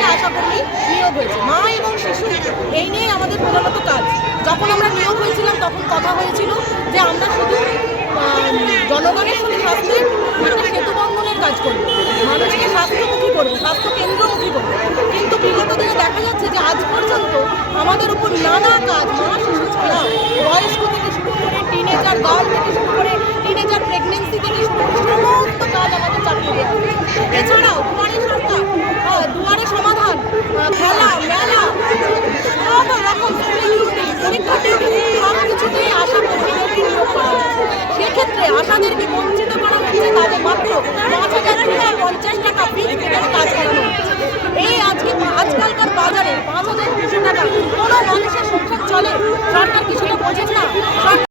থেকে আশাকর্মী নিয়োগ হয়েছে। মা এবং শিশু এই নিয়েই আমাদের প্রধানত কাজ। যখন আমরা নিয়োগ হয়েছিলাম তখন কথা হয়েছিল যে আমরা শুধু জনগণের সাথে স্বাস্থ্যের একটা সেতু বন্ধনের কাজ করবো, মানুষকে স্বাস্থ্যমুখী করবো, স্বাস্থ্য কেন্দ্রমুখী করবো।